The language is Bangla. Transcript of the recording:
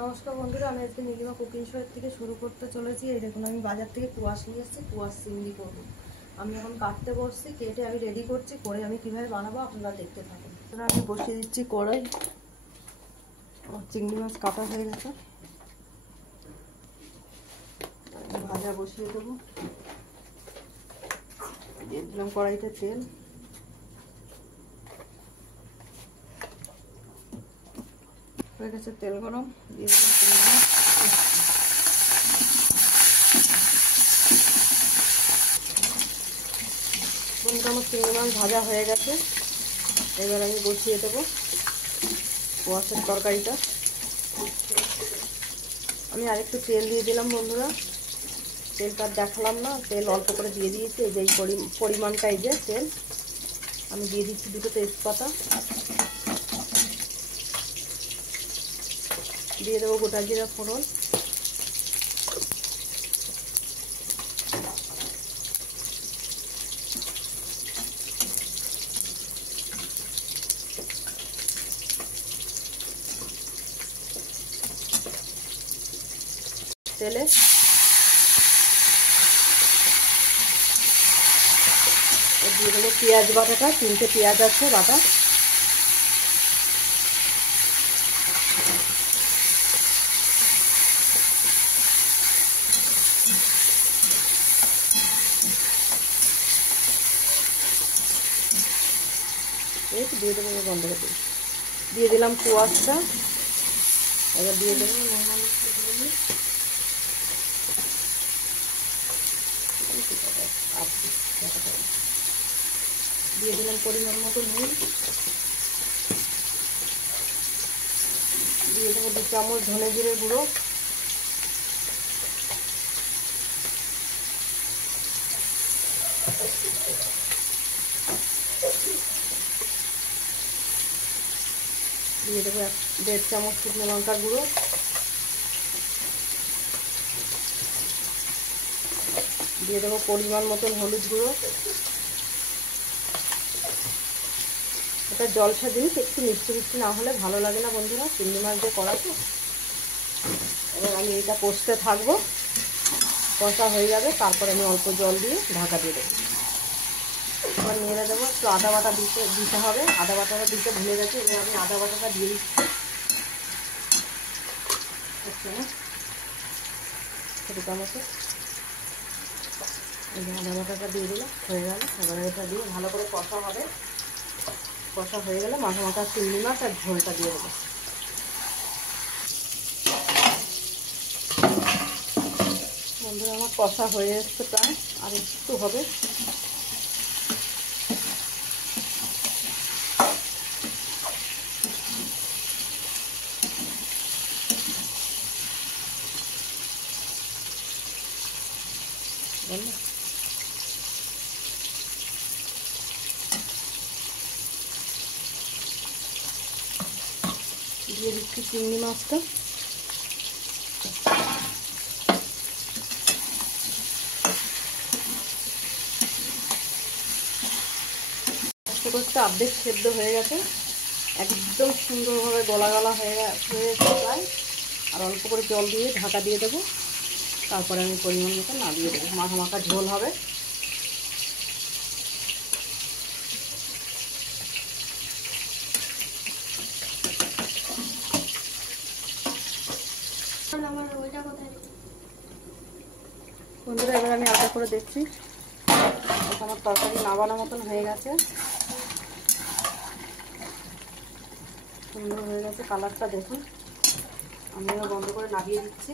নমস্কার বন্ধুরা, আমি আজকে নীলিমা কুকিং শোয়ের থেকে শুরু করতে চলেছি। এই দেখুন, আমি বাজার থেকে কুয়াশ নিয়ে এসেছি, কুয়াশ চিংড়ি করবো। আমি এখন কাটতে বসছি, কেটে আমি রেডি করছি, করে আমি কীভাবে বানাবো আপনারা দেখতে থাকুন। আমি বসিয়ে দিচ্ছি কড়াই। চিংড়ি মাছ কাটা হয়ে গেছে, ভাজা বসিয়ে দেবো। দিয়ে দিলাম কড়াইতে তেল, হয়ে গেছে তেল গরম, দিয়ে দিলাম চিংড়ি মাছ। আমার চিংড়ি মাছ ভাজা হয়ে গেছে, এবার আমি বসিয়ে দেবো কুয়াশের তরকারিটা। আমি আরেকটু তেল দিয়ে দিলাম বন্ধুরা, তেলটা দেখালাম না, তেল অল্প করে দিয়ে দিয়েছি। এই যে এই পরিমাণটা, এই যে তেল আমি দিয়ে দিচ্ছি দুটো তেজপাতা, দিয়ে দেবো গোটা জিরা ফোড়ন, তেলে দিয়ে দেবো পেঁয়াজ বাটাটা, 3টে পেঁয়াজ আছে বাটা, দিয়ে দেবো বন্ধ করে দিয়ে দিলাম কুয়াশটা। এবার দিয়ে দেবো দিয়ে দিলাম পরিমাণ মতো নুন, দিয়ে দেবো 2 চামচ ধনে জিরের গুঁড়ো, দিয়ে দেবো 1.5 চামচ শুকনো লঙ্কার গুঁড়ো, দিয়ে দেবো পরিমাণ মতন হলুদ গুঁড়ো। এটা জলসা জিনিস, একটু মিষ্টি মিষ্টি না হলে ভালো লাগে না বন্ধুরা, চিংড়ি মাছ দিয়ে করা তো। এবার আমি এটা কষতে থাকবো, কষা হয়ে যাবে, তারপরে আমি অল্প জল দিয়ে ঢাকা দিয়ে দেবো। এবার নেড়ে দেবো, একটু আদা বাটা দিতে হবে, আদা বাটাটা দিতে ভুলে গেছি। এবার আমি আদা বাটাটা দিয়ে দিচ্ছি, ছোটো চামচে আদা বাটাটা দিয়ে দিলাম, হয়ে গেল। এবার এটা দিয়ে ভালো করে কষা হবে, কষা হয়ে গেলে মাথা মাথা চিংড়ি মাছ আর ঝোলটা দিয়ে দেবো। বন্ধুরা আমার কষা হয়ে এসছে প্রায়, আর একটু হবে। দিয়ে দিচ্ছি চিংড়ি মাছটা, করতে অর্ধেক সেদ্ধ হয়ে গেছে, একদম সুন্দরভাবে গলা গলা হয়েছে প্রায়। আর অল্প করে জল দিয়ে ঢাকা দিয়ে দেবো, তারপরে আমি পরিমাণ মতো নামিয়ে দেবো। মাখা মাখা ঝোল হবে। বন্ধুরা এবার আমি আলাদা করে দেখছি, আমার তরকারি নাবানো মতন হয়ে গেছে, সুন্দর হয়ে গেছে কালারটা দেখুন। আমি এবার বন্ধ করে নামিয়ে দিচ্ছি।